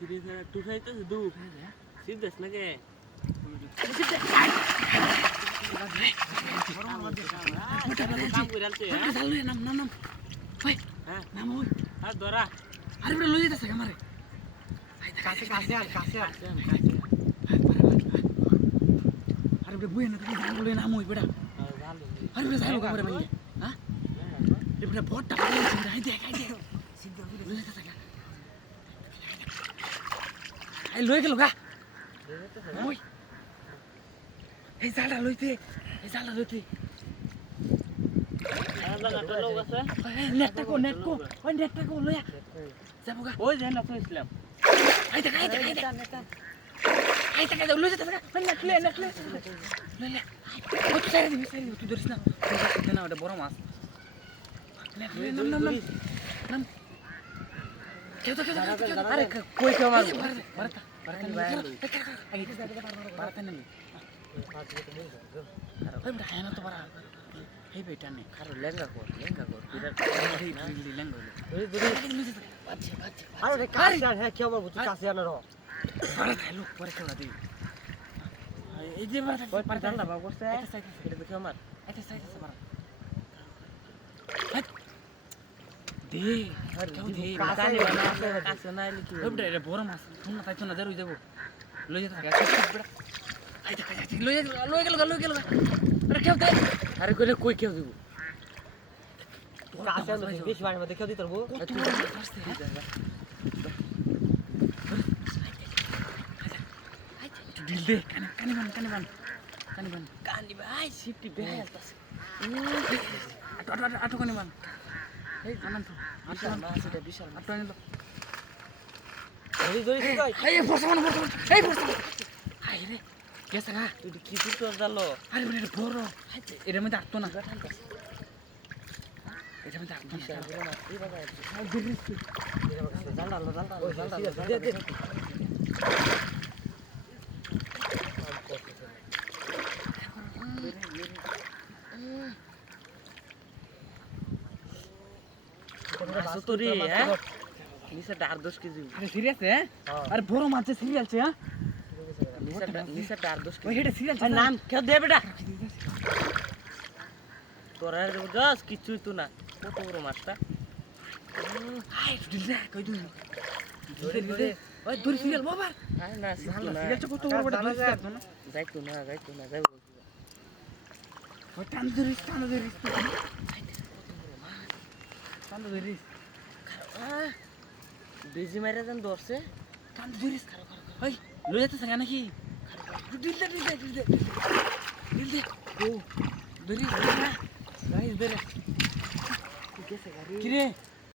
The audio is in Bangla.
তুই খাইতে দু সিদ্ধেস নাকি কাম করে আলছে নাম নাম নাম ওই হ্যাঁ নাম ওই আর ধরা আরে বড় লই যেতেছে আমারে কাছে কাছে আর কাছে আরে বড় বুই না তুই জান বলে নাম ওই বেটা আরে বড় যাইবো করে ভাই হ্যাঁ রে বড় বড়টা আই দেখ সিদ্ধ লই যেতেছে এই লই গেল গা ওই এই জালটা লইতে নেটটা কো ওই নেটটা কো লইয়া যাবো গা ওই যে না তো ইসলাম আই দেখ লই যেতেছে নেট লে লে ওই সাইড তুই ধরিস না না ওটা বড় মাছ নাম কেউ আরে কই কেউ মার বারতা নেই ওই বেটা হ্যাঁ না তো বারা এই বেটা নেই কারো লেঙ্গা কর বিরাট লেঙ্গা আরে কাছে আর হ্যাঁ কি আমার বুঝ কাছে আনার বারা খাইলো পরে খেলা দিই এই যে বারা পারে জানলা বাবা করছে এটা দেখে আমার এটা সাইড আছে বারা দে কেউ দে কাছে না এলে কি ওই বেটা এটা বড় মাছ শুন না তাইতো না দেরুই যাবো লই যেতে থাকে বেটা আই দেখ লই গেল আরে কেউ দে আরে কইলে কই কেউ দিব কাছে আমি বেশি বাড়ি মধ্যে কেউ দিতে পারবো ডিল দে কানি বান কানি ভাই সিফটি বেল আটো কানি বান এই আনন্দ বিশাল মাছ এটা বিশাল মাছ আটো আনলো ধরি কি কই এই ফসা এই ফসা আই রে গেছে গা তুই কি তুই জানো আরে বড় বড় এর মধ্যে আটতো না এটা মধ্যে আটতো না বড় মাছ এই বাবা জানলা দে তোরি হ্যাঁ নিচে 10 কেজি আরে সিরিয়াস হ্যাঁ আরে বড় মাছ সিরিয়াল আছে হ্যাঁ নিচে 10 ওই কেজি এটা সিরিয়াল আর নাম কেউ দে বেটা তোরা গাছ কিছুই তো না কত বড় মাছটা আই দিল দে কই দিল দে ওই দূর সিরিয়াল বাবা আয় না সিরিয়াল কত বড় বড় যাইতো না যাই ওই তান্দুরি বেজি মারা যান ধরছে তান্দুরি ওই লই যেতে থাকে নাকি দিল দে ও দরি গাইস দরে ঠিক আছে গাড়ি কি রে